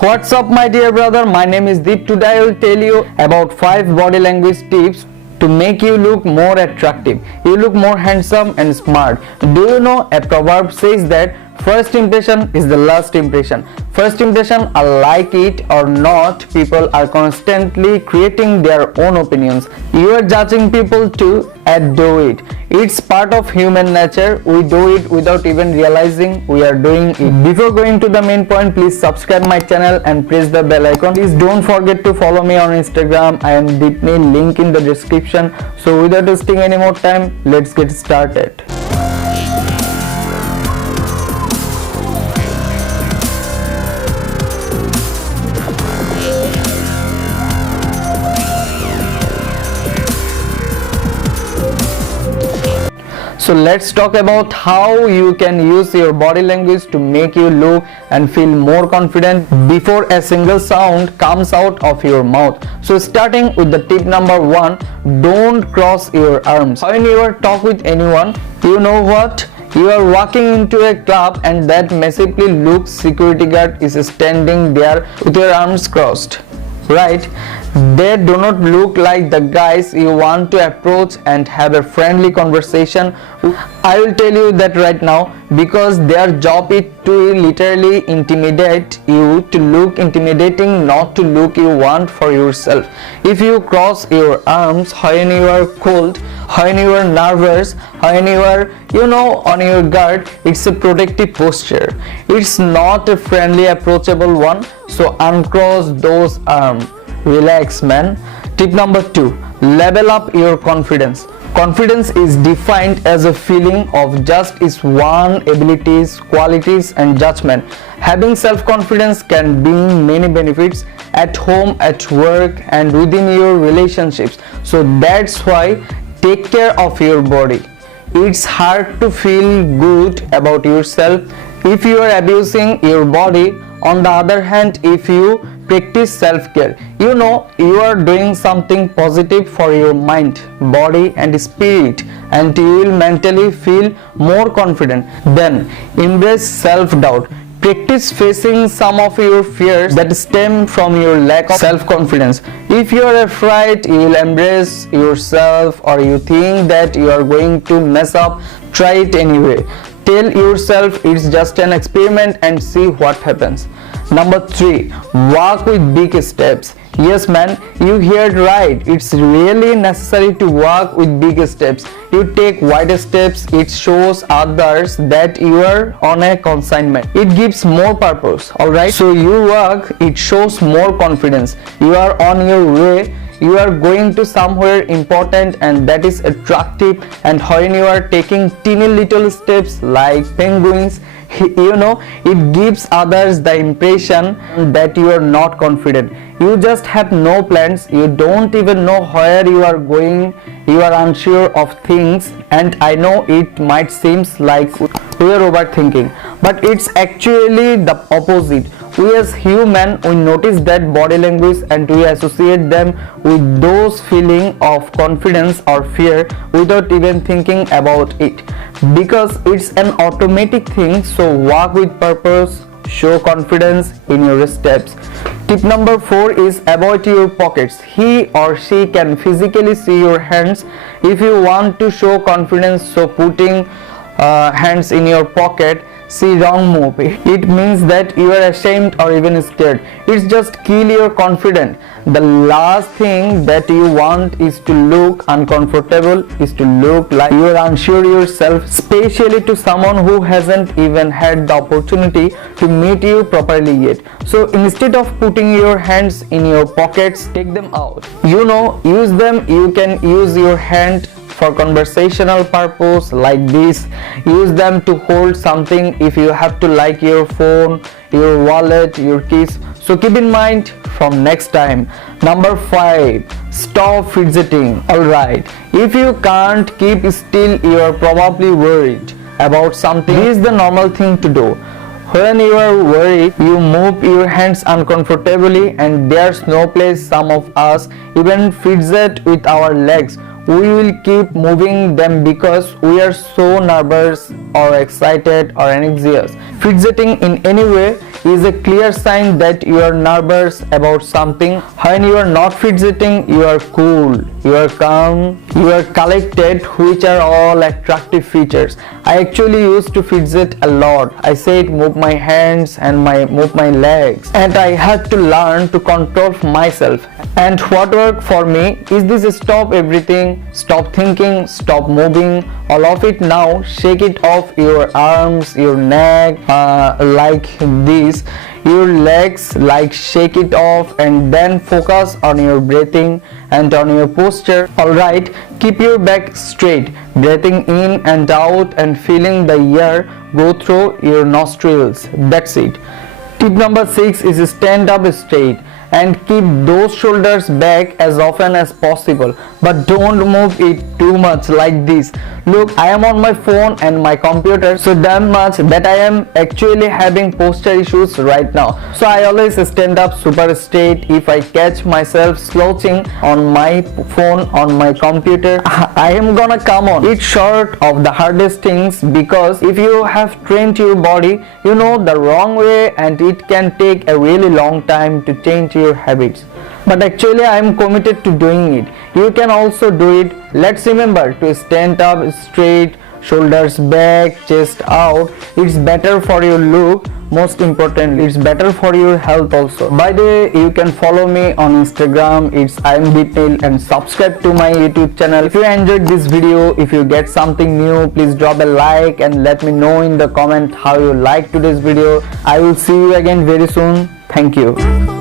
What's up, my dear brother? My name is Deep. Today I will tell you about 5 body language tips to make you look more attractive. You look more handsome and smart. Do you know a proverb says that first impression is the last impression. First impression, like it or not, people are constantly creating their own opinions. You are judging people too and do it. It's part of human nature. We do it without even realizing we are doing it. Before going to the main point, please subscribe my channel and press the bell icon. Please don't forget to follow me on Instagram. I am Deepney, link in the description. So without wasting any more time, let's get started. So let's talk about how you can use your body language to make you look and feel more confident before a single sound comes out of your mouth. So starting with the tip number 1, don't cross your arms. When you are talking with anyone, you know what? You are walking into a club and that massively looks security guard is standing there with your arms crossed. Right? They do not look like the guys you want to approach and have a friendly conversation. I will tell you that right now, because their job is to literally intimidate you, to look intimidating, not to look you want for yourself. If you cross your arms when you are cold, when you are nervous, when you are on your guard, it's a protective posture. It's not a friendly approachable one. So uncross those arms. Relax, man. Tip number 2, level up your confidence. Confidence is defined as a feeling of just its own abilities, qualities and judgment. Having self-confidence can bring many benefits at home, at work and within your relationships. So that's why take care of your body. It's hard to feel good about yourself if you are abusing your body. On the other hand, if you practice self-care, you are doing something positive for your mind, body and spirit, and you will mentally feel more confident. Then embrace self-doubt. Practice facing some of your fears that stem from your lack of self-confidence. If you are afraid, you will embrace yourself, or you think that you are going to mess up, try it anyway. Tell yourself it's just an experiment and see what happens. Number 3, walk with big steps. Yes, man, you heard right. It's really necessary to walk with big steps. You take wide steps, it shows others that you are on a consignment. It gives more purpose, alright? So you walk, it shows more confidence. You are on your way. You are going to somewhere important and that is attractive. And when you are taking teeny little steps like penguins, it gives others the impression that you are not confident. You just have no plans. You don't even know where you are going. You are unsure of things, and I know it might seem like we are overthinking, but it's actually the opposite. We as humans, we notice that body language and we associate them with those feelings of confidence or fear without even thinking about it, because it's an automatic thing. So walk with purpose, show confidence in your steps. Tip number 4 is avoid your pockets. He or she can physically see your hands. If you want to show confidence, so putting hands in your pocket, see, wrong move. It means that you are ashamed or even scared. It's just kill your confidence. The last thing that you want is to look uncomfortable, is to look like you are unsure yourself, especially to someone who hasn't even had the opportunity to meet you properly yet. So instead of putting your hands in your pockets, take them out. Use them. You can use your hand for conversational purpose like this. Use them to hold something if you have to, like your phone, your wallet, your keys. So keep in mind from next time. Number 5, stop fidgeting. Alright, if you can't keep still, you are probably worried about something. This is the normal thing to do. When you are worried, you move your hands uncomfortably, and there's no place. Some of us even fidget with our legs. We will keep moving them because we are so nervous or excited or anxious. Fidgeting in any way is a clear sign that you are nervous about something. When you are not fidgeting, you are cool, you are calm, you are collected, which are all attractive features. I actually used to fidget a lot. I said move my hands and move my legs, and I had to learn to control myself. And what worked for me is this: stop everything, stop thinking, stop moving, all of it now. Shake it off your arms, your neck, like this, your legs, like shake it off, and then focus on your breathing and on your posture. Alright, keep your back straight, breathing in and out and feeling the air go through your nostrils. That's it. Tip number 6 is stand up straight and keep those shoulders back as often as possible, but don't move it too much like this. Look, I am on my phone and my computer so damn much that I am actually having posture issues right now. So I always stand up super straight. If I catch myself slouching on my phone, on my computer, I am gonna come on. It's short of the hardest things, because if you have trained your body, you know the wrong way, and it can take a really long time to change your habits. But actually I am committed to doing it. You can also do it. Let's remember to stand up straight, shoulders back, chest out. It's better for your look. Most importantly, it's better for your health also. By the way, you can follow me on Instagram. It's IamDeepNeil, and subscribe to my YouTube channel. If you enjoyed this video, if you get something new, please drop a like and let me know in the comment how you like today's video. I will see you again very soon. Thank you.